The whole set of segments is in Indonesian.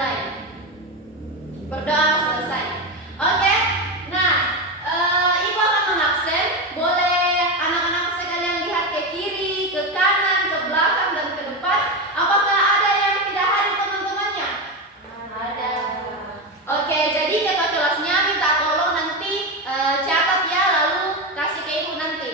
mulai. Berdoa selesai. Oke. Nah, Ibu akan mengabsen. Boleh anak-anak sekalian lihat ke kiri, ke kanan, ke belakang, dan ke depan. Apakah ada yang tidak hadir teman-temannya? Ada. Oke, jadi kakak kelasnya minta tolong nanti catat ya, lalu kasih ke Ibu nanti.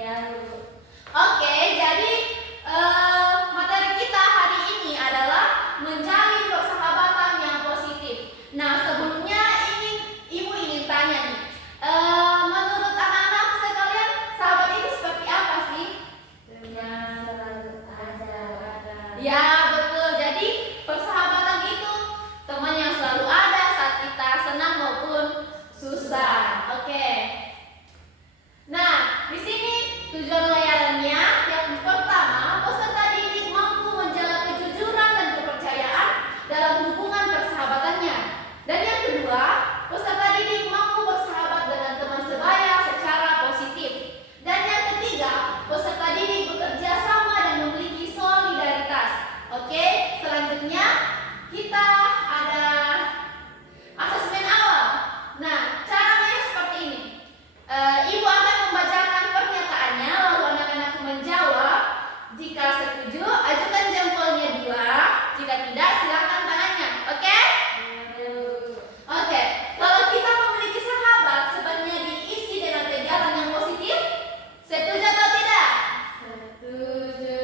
Ya, Bu. Oke, jadi materi kita hari ini adalah menjalin persahabatan yang positif. Nah, sebelumnya Ibu ingin tanya nih, menurut anak-anak sekalian, sahabat itu seperti apa sih? Yang selalu ada. Ya, betul. Jadi persahabatan itu teman yang selalu ada saat kita senang maupun susah. Oke. Nah, di sini tujuan layanannya yang pertama, peserta didik mampu menjaga kejujuran dan kepercayaan dalam hubungan persahabatannya. Dan yang kedua, peserta didik mampu bersahabat dengan teman sebaya secara positif. Dan yang ketiga, peserta didik bekerja sama dan memiliki solidaritas. Oke, selanjutnya kita ada asesmen awal. Nah, caranya seperti ini. Ibu akan membacakan pernyataannya, lalu anak-anak menjawab. Jika setuju, ajukan jempolnya 2. Jika tidak, silakan tangannya. Oke? Oke. Kalau kita memiliki sahabat, sebaiknya diisi dengan kegiatan yang positif. Setuju atau tidak? Setuju.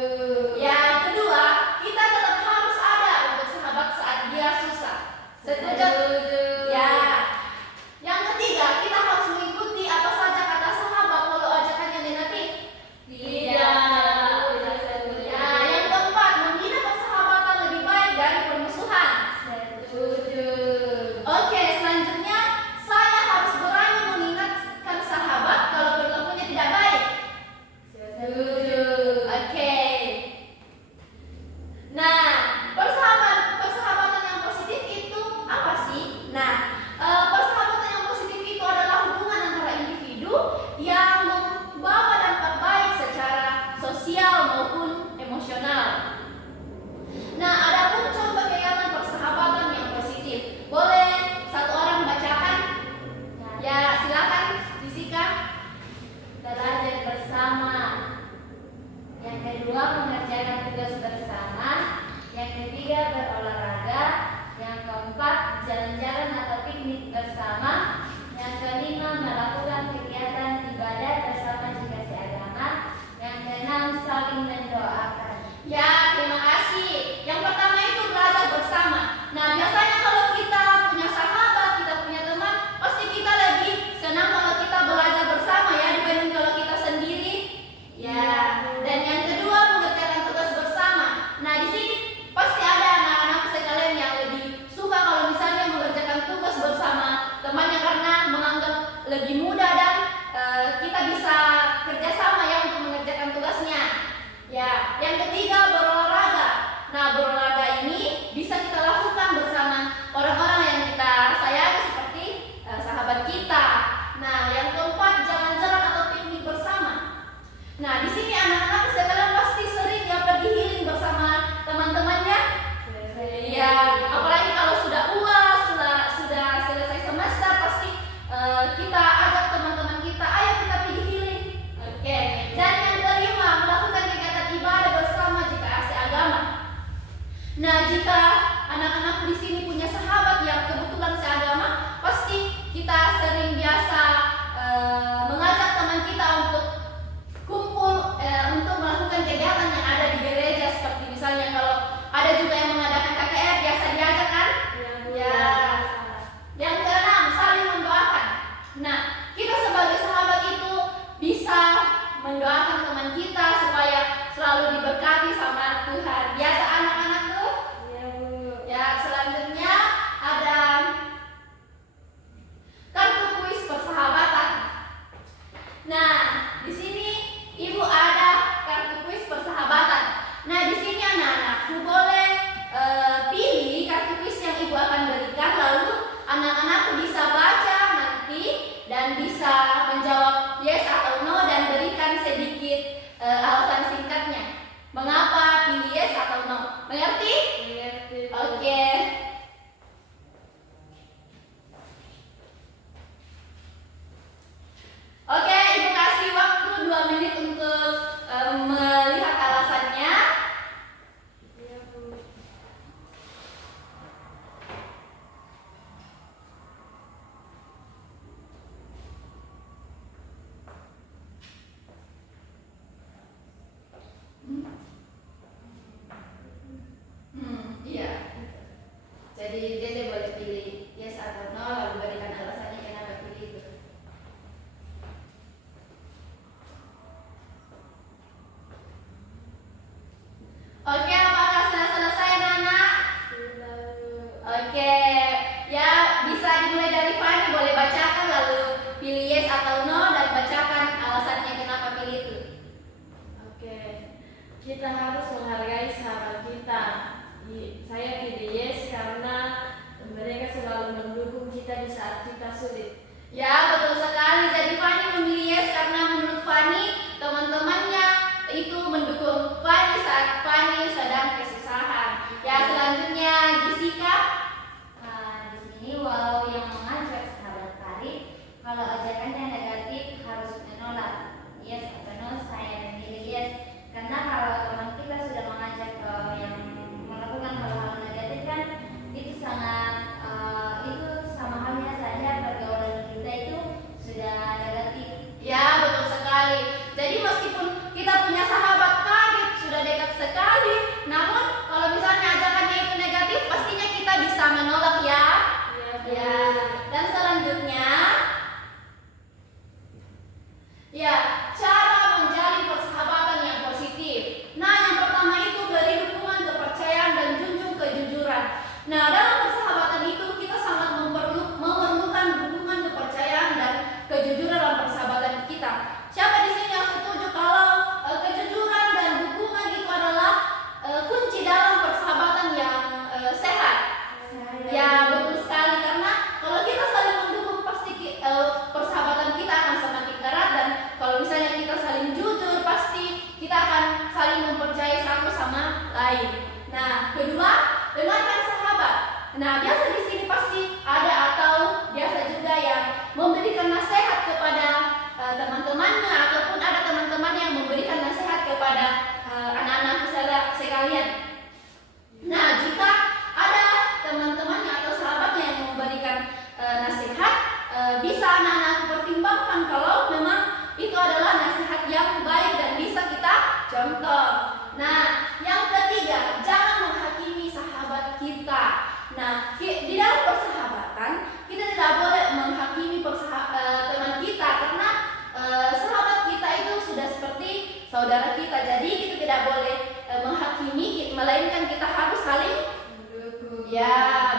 Yang kedua, kita tetap harus ada untuk sahabat saat dia susah. Setuju? Ya. Yang ketiga, kita harus mengikuti apa saja kata sahabat walau ajakannya negatif. Tidak. Ya, yang keempat, membina persahabatan lebih baik dari permusuhan. Setuju. Oke, selanjutnya saya harus berani mengingatkan sahabat kalau perilakunya tidak baik. Setuju. Oke. Nah, persahabatan yang positif itu apa sih? Nah, persahabatan yang positif itu adalah hubungan antara individu yang membawa dampak baik secara sosial maupun emosional. Nah, adapun contoh kegiatan persahabatan yang positif, boleh satu orang bacakan? Ya, silakan Jessica. Belajar bersama. Yang kedua, mengerjakan tugas bersama. Yang ketiga, berolahraga. Yang keempat, jalan-jalan atau piknik bersama. Yang kelima, melakukan kegiatan ibadah bersama jika seagama. Yang keenam, saling mendoakan. Ya, terima kasih. Yang pertama itu belajar bersama. Nah, biasanya kalau kita punya sahabat, kita punya teman, pasti kita lebih senang kalau kita belajar bersama ya dibanding kalau kita sendiri. Ya. Dan yang kedua, mengerjakan tugas bersama. Nah, di sini pasti ada anak-anak sekalian yang lebih suka kalau misalnya mengerjakan tugas bersama temannya karena menganggap lebih mudah dan kita bisa kerjasama ya untuk mengerjakan tugasnya. Ya, yang ketiga berolahraga. Nah, berolahraga ini bisa kita lakukan bersama orang-orang yang kita sayangi seperti sahabat kita. Nah, yang keempat jalan-jalan atau piknik bersama. Nah, di sini anak-anak sekalian pasti sering ya pergi healing bersama teman-temannya. Ya, apalagi kalau sudah UAS, sudah selesai semester, pasti kita ajak teman-teman kita, ayo kita pergi healing. Oke. Dan yang kelima, melakukan kegiatan ibadah bersama jika seagama. Nah, jika anak-anak di sini punya sahabat yang kebetulan seagama, pasti kita sering biasa mengajak teman kita untuk kumpul untuk melakukan kegiatan yang ada di gereja, seperti misalnya kalau ada juga yang mengadakan KKR biasa diajak kan? Ya. Yang keenam, saling mendoakan. Nah, kita sebagai sahabat itu bisa mendoakan teman kita supaya selalu diberkati sama Tuhan. Biasa anak-anak tuh? Ya, Bu. Ya, selanjutnya Jadi Dede boleh pilih yes atau no, lalu berikan alasannya kenapa pilih itu. Oke, apakah sudah selesai anak-anak? Oke, ya bisa dimulai dari Fanny, boleh bacakan lalu pilih yes atau no dan bacakan alasannya kenapa pilih itu. Oke, kita harus menghargai sahabat kita. Saya pilih yes karena mereka selalu mendukung kita di saat kita sulit. Ya, betul sekali. Jadi Fanny memilih yes karena menurut Fanny teman-temannya itu mendukung Fanny saat Fanny sedang kesusahan. Ya, selanjutnya Jessica. Di sini walau yang mengajak sahabat Farid, kalau ajakannya negatif harus menolak. Yes atau no, saya memilih yes karena kalau teman kita sudah mengajak yang melakukan hal-hal negatif kan itu sangat itu sama halnya saja pergaulan kita itu sudah negatif. Ya, betul sekali. Jadi meskipun kita punya sahabat karib, sudah dekat sekali, namun kalau misalnya ajakannya itu negatif, pastinya kita bisa menolak ya. Ya. Dan selanjutnya, ya, cara menjalin persahabatan yang positif. Nah, yang pertama itu beri dukungan, kepercayaan, dan junjung kejujuran. Nah, dalam persahabatan itu kita sangat memerlukan dukungan, kepercayaan, dan kejujuran dalam persahabatan kita. Siapa di sini yang setuju kalau kejujuran dan dukungan itu adalah kunci dalam persahabatan yang sehat? Ya, betul sekali, karena kalau kita saling mendukung pasti persahabatan kita akan semakin erat, dan kalau misalnya kita saling jujur pasti kita akan saling mempercayai satu sama lain. Nah, kedua, dengarkan sahabat. Nah, biasa di sini pasti ada atau biasa juga yang memberikan nasihat kepada teman-temannya, ataupun ada teman-teman yang memberikan nasihat kepada anak-anak sekalian. Nah, jika ada teman-temannya atau sahabatnya yang memberikan nasihat, bisa anak-anak pertimbangkan kalau memang itu adalah nasihat yang baik dan bisa kita contoh. Nah, yang ketiga, jangan menghakimi sahabat kita. Nah, di dalam persahabatan kita tidak boleh menghakimi teman kita, karena sahabat kita itu sudah seperti saudara kita. Jadi kita tidak boleh menghakimi, melainkan kita harus saling mendukung. Ya,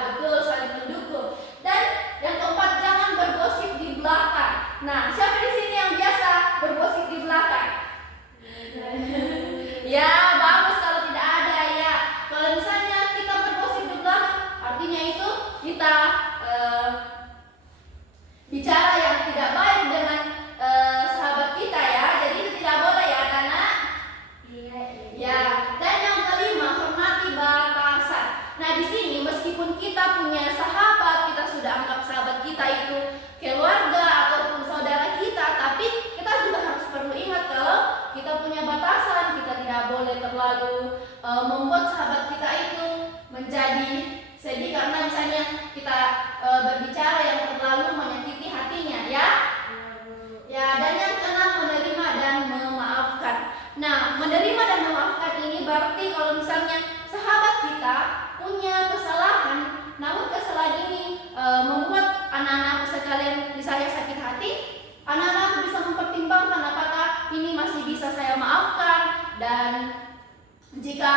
betul, saling mendukung. Dan yang keempat, jangan bergosip di belakang. Nah, siapa di sini yang biasa bergosip di belakang? Ya, bagus kalau tidak ada ya. Kalau misalnya kita bergosip di belakang, artinya itu kita bicara yang tidak baik dengan sahabat kita ya. Jadi itu tidak boleh ya, anak-anak. Iya. Ya, dan yang kelima, hormati batasan. Nah, di sini meskipun kita punya sahabat, kita sudah anggap sahabat kita itu keluarga ataupun saudara kita, tapi kita juga harus perlu ingat kalau kita punya batasan. Kita tidak boleh terlalu membuat sahabat kita itu menjadi sedih karena misalnya kita berbicara yang terlalu menyakiti hatinya ya. Ya, dan yang keenam, menerima dan memaafkan. Nah, menerima dan memaafkan ini berarti kalau misalnya sahabat kita punya kesalahan, namun kesalahan ini membuat anak-anak sekalian misalnya sakit hati, anak-anak bisa mempertimbangkan apakah ini masih bisa saya maafkan, dan jika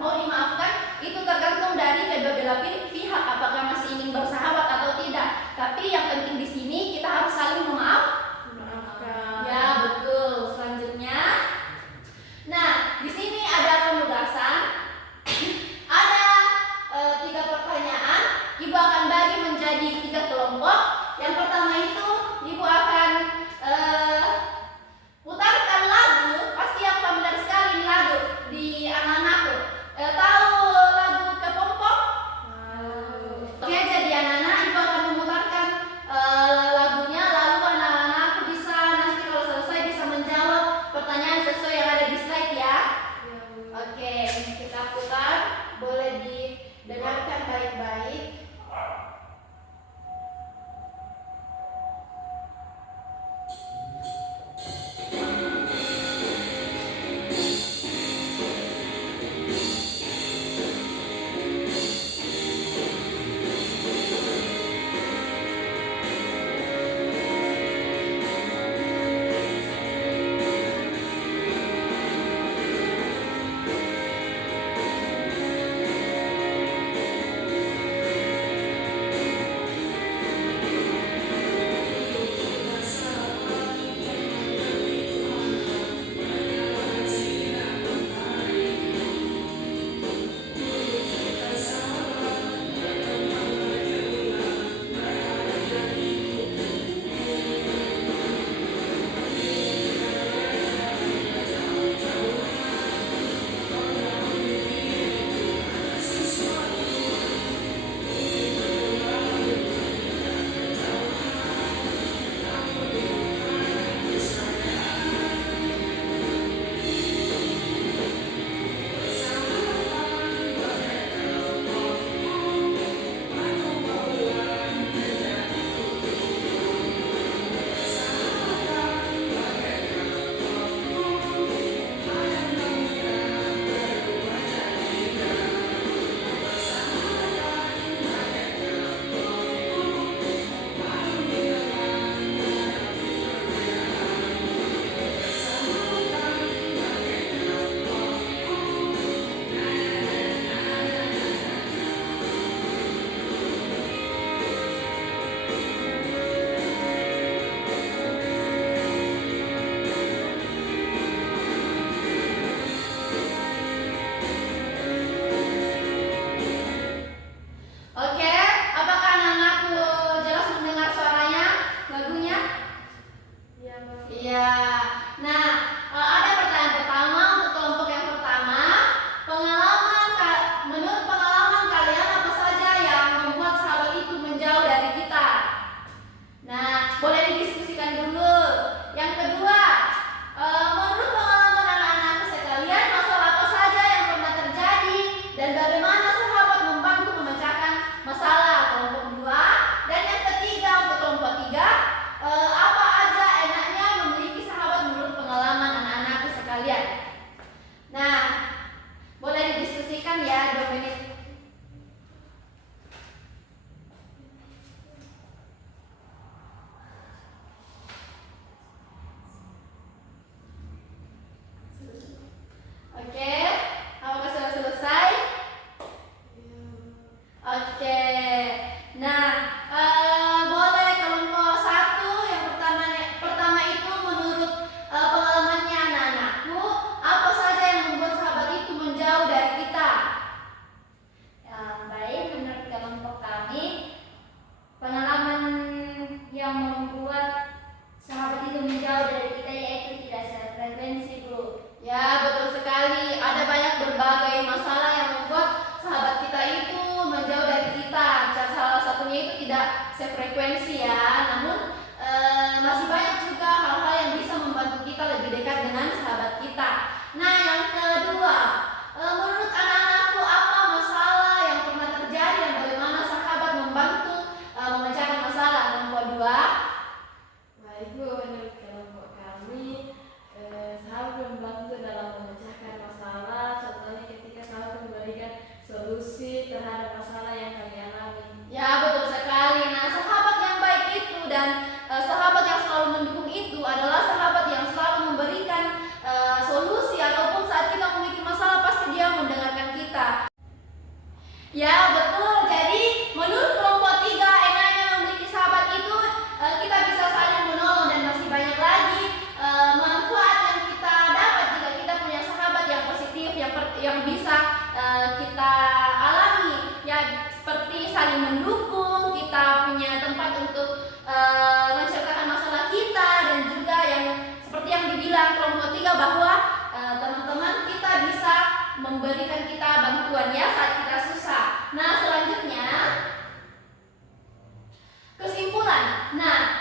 mau dimaafkan itu tergantung dari kedua belah pihak apakah masih ingin bersahabat atau tidak. Tapi yang penting di sini kita harus saling memaafkan. Ya, betul. Selanjutnya, nah di sini ada penugasan. Ada 3 pertanyaan. Ibu akan bagi menjadi 3 kelompok. Yang pertama itu ibu akan putarkan lagu. Pasti yang familiar sekali lagu di anak-anakku. Tahu lagu Kepompong? Oke, jadi anak-anak ibu akan memutarkan lagunya, lalu anak-anak bisa nanti kalau selesai bisa menjawab pertanyaan sesuai yang ada di slide ya. Oke, kita putar, boleh didengarkan baik-baik. diskusikan ya 2 menit. Oke, apakah sudah selesai? Oke. Nah, boleh kelompok 1 yang pertama itu menurut pengalamannya anak-anakku, apa saja yang membuat sahabat itu menjauh dari kita? Baik, menurut kelompok kami, pengalaman yang membuat sahabat itu menjauh dari kita yaitu tidak sefrekuensi, Bu. Ya, betul sekali. Ada banyak berbagai masalah yang membuat sahabat kita itu menjauh dari kita. Salah satunya itu tidak sefrekuensi ya. Namun masih banyak juga hal-hal yang bisa membantu kita lebih dekat dengan sahabat kita. Nah, yang kedua, menurut anak-anakku apa masalah yang pernah terjadi dan bagaimana sahabat membantu memecahkan masalah? Kelompok 2. Baik Bu, menurut kelompok kami, sahabat membantu dalam memecahkan masalah. Contohnya ketika sahabat memberikan solusi terhadap masalah yang kami alami. Ya, betul sekali. Nah, sahabat yang baik itu dan sahabat yang selalu mendukung itu adalah sahabat yang selalu memberikan solusi ataupun saat kita memiliki masalah pasti dia mendengarkan kita. Ya, betul. Jadi, menurut kelompok 3, enaknya memiliki sahabat itu kita bisa saling menolong dan masih banyak lagi manfaat yang kita dapat jika kita punya sahabat yang positif yang bisa kita alami. Ya, seperti saling mendukung, kita punya tempat untuk menceritakan masalah kita dan juga yang seperti yang dibilang kelompok 3 bahwa teman-teman kita bisa memberikan kita bantuan ya saat kita susah. Nah, selanjutnya kesimpulan. Nah,